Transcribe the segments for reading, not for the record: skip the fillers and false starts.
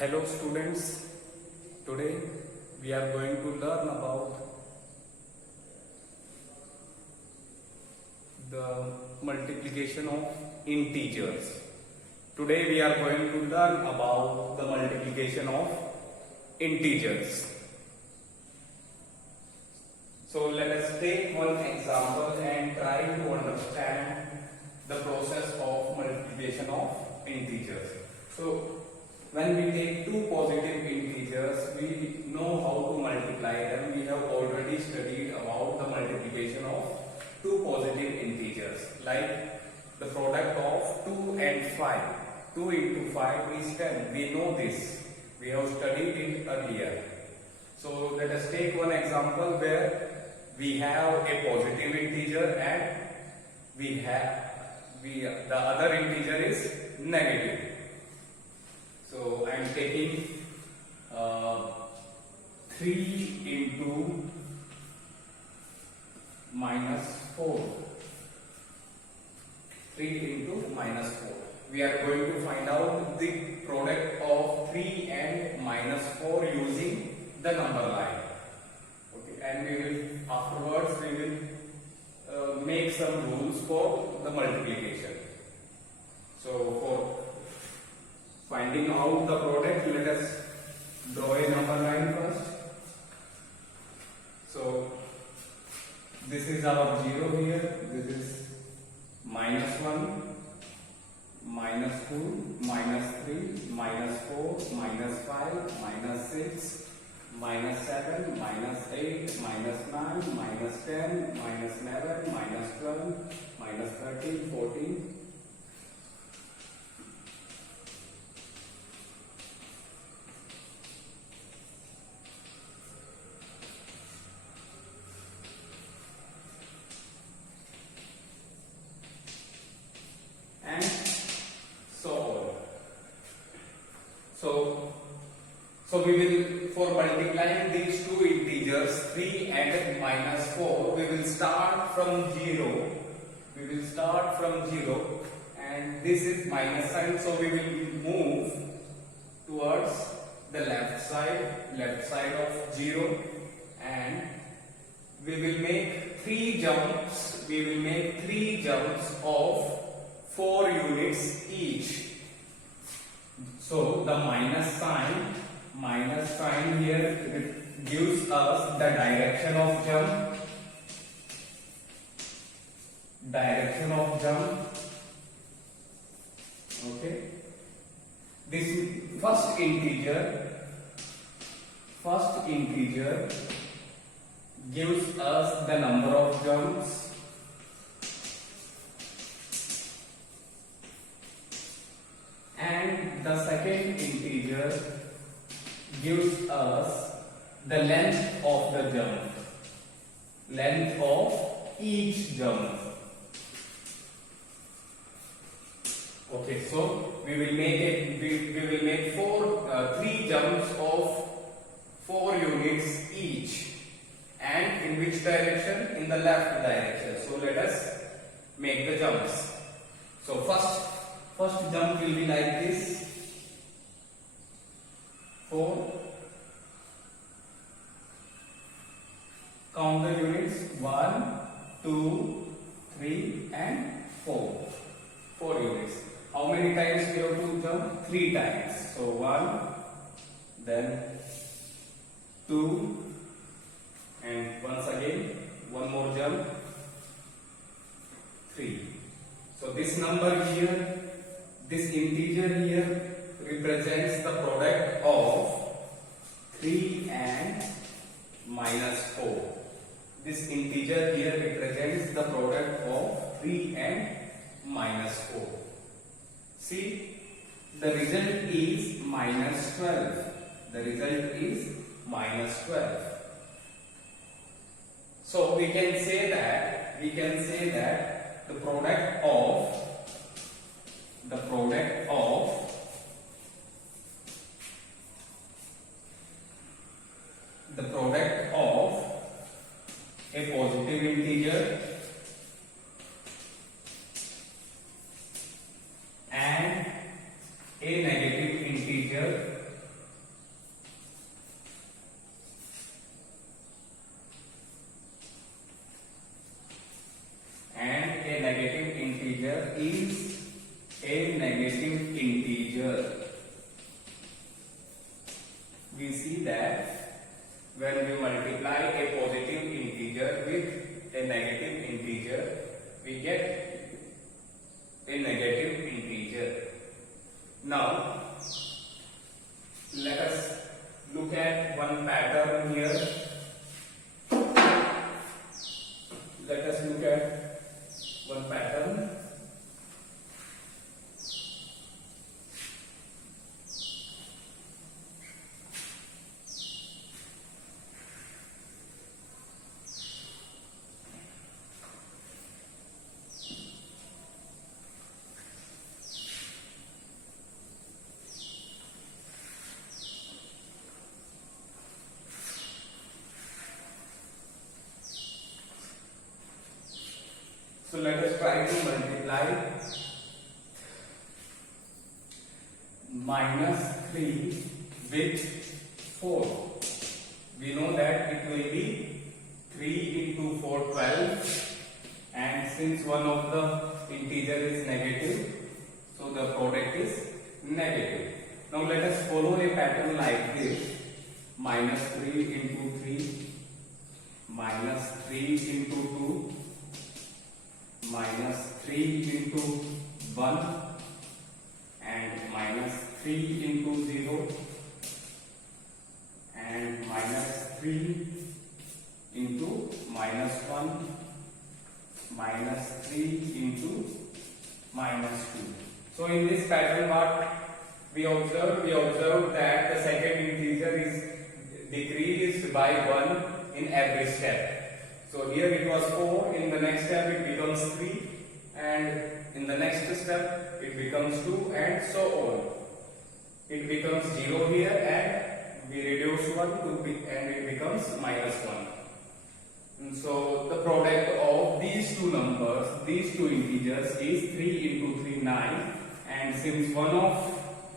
Hello students, today we are going to learn about the multiplication of integers. Today we are going to learn about the multiplication of integers. So let us take one example and try to understand the process of multiplication of integers. So when we take two positive integers, we know how to multiply them. We have already studied about the multiplication of two positive integers, like the product of 2 and 5. 2 into 5 is 10. We know this. We have studied it earlier. So let us take one example where we have a positive integer and the other integer is negative. So I am taking 3 into minus 4. 3 into minus 4. We are going to find out the product of 3 and minus 4 using the number line. Okay, and afterwards we will make some rules for the multiplication. So for finding out the product, let us draw a number line first. So this is our 0 here, this is minus 1, minus 2, minus 3, minus 4, minus 5, minus 6, minus 7, minus 8, minus 9, minus 10, minus 11, minus 12, minus 13, 14, and so on. So we will, for multiplying these two integers 3 and minus 4, we will start from 0. We will start from 0 and this is minus sign, so we will move towards the left side of 0, and we will make 3 jumps. We will make 3 jumps of 4 units each. So the minus sign here gives us the direction of jump. Okay. This first integer gives us the number of jumps. And the second integer gives us the length of the jump, length of each jump. Okay, so we will make 3 jumps of 4 units each, and in which direction? In the left direction. So let us make the jumps. So first jump will be like this, 4. Count the units, 1, 2, 3 and 4. 4 units. How many times we have to jump? 3 times. So 1, then 2, and once again one more jump, 3. So this number here, this integer here represents the product of 3 and minus 4. This integer here represents the product of 3 and minus 4. See, the result is minus 12. The result is minus 12. So we can say that the product of a positive integer and a negative integer we see that when we multiply a positive integer with a negative integer, we get a negative integer. Now, let us look at one pattern here. Let us look at one pattern. So let us try to multiply -3 with 4. We know that it will be 3 into 4, 12, and since one of the integer is negative, so the product is negative. Now let us follow a pattern like this: -3 into 3, -3 into 2, -3 into 1, and -3 into 0, and -3 into -1, -3 into -2. So in this pattern, what we observe? We observe that the second integer is decreased by 1 in every step. So here it was 4, in the next step it becomes 3, and in the next step it becomes 2, and so on. It becomes 0 here, and we reduce 1 to and it becomes -1. And so the product of these two numbers, these two integers, is 3 into 3, 9, and since one of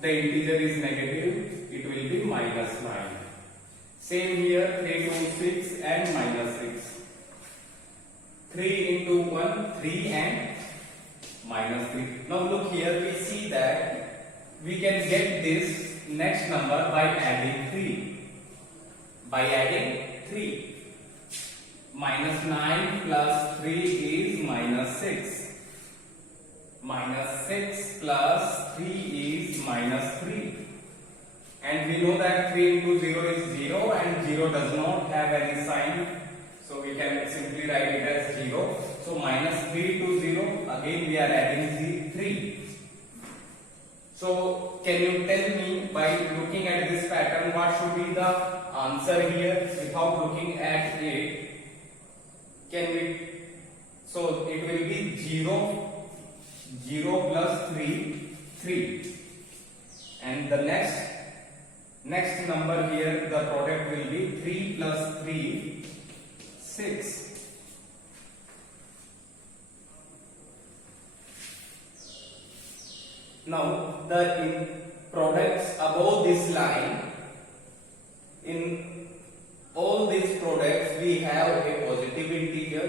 the integer is negative, it will be -9. Same here, 3 to 6 and -6. 3 into 1, 3, and -3. Now look here, we see that we can get this next number by adding 3. By adding 3. -9 plus 3 is -6. -6 plus 3 is -3. And we know that 3 into 0 is 0, and 0 does not have any sign. So we can simply write it as 0. So -3 to 0, again we are adding 3. So can you tell me, by looking at this pattern, what should be the answer here without looking at it? Can we, so it will be 0, 0 plus 3, 3. And the next number here, the product will be 3 plus 3, 6. Now the products above this line, in all these products we have a positive integer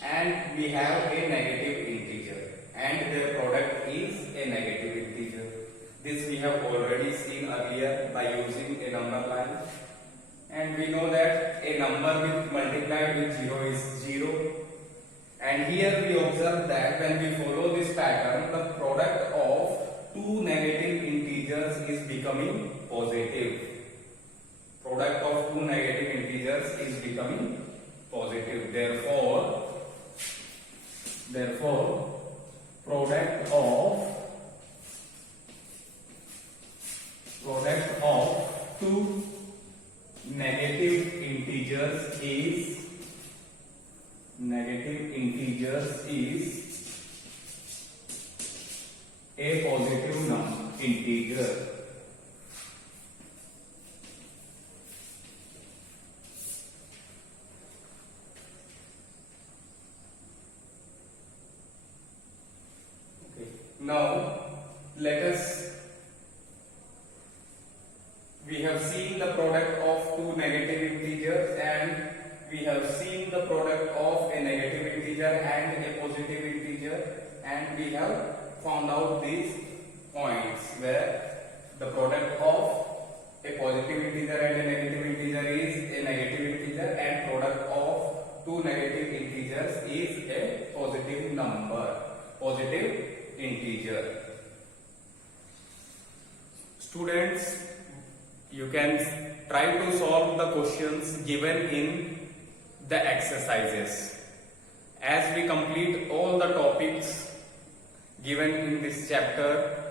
and we have a negative integer, and their product is a negative integer. This we have already seen earlier by using a number line. And we know that a number with multiplied with 0 is 0. And here we observe that when we follow this pattern, the product of two negative integers is becoming positive. Product of two negative integers is becoming positive. Therefore, product of two negative integers is a positive integer. Okay. Now let us. We have seen the product of two negative integers, and we have seen the product of a negative integer and a positive integer, and we have found out these points where the product of a positive integer and a negative integer is a negative integer, and product of two negative integers is a positive number, positive integer. Students, you can try to solve the questions given in the exercises. As we complete all the topics given in this chapter,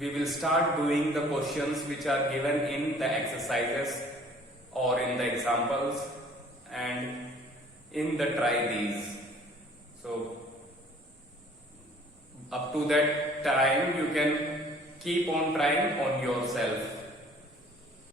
we will start doing the questions which are given in the exercises or in the examples and in the try these. So up to that time you can keep on trying on yourself.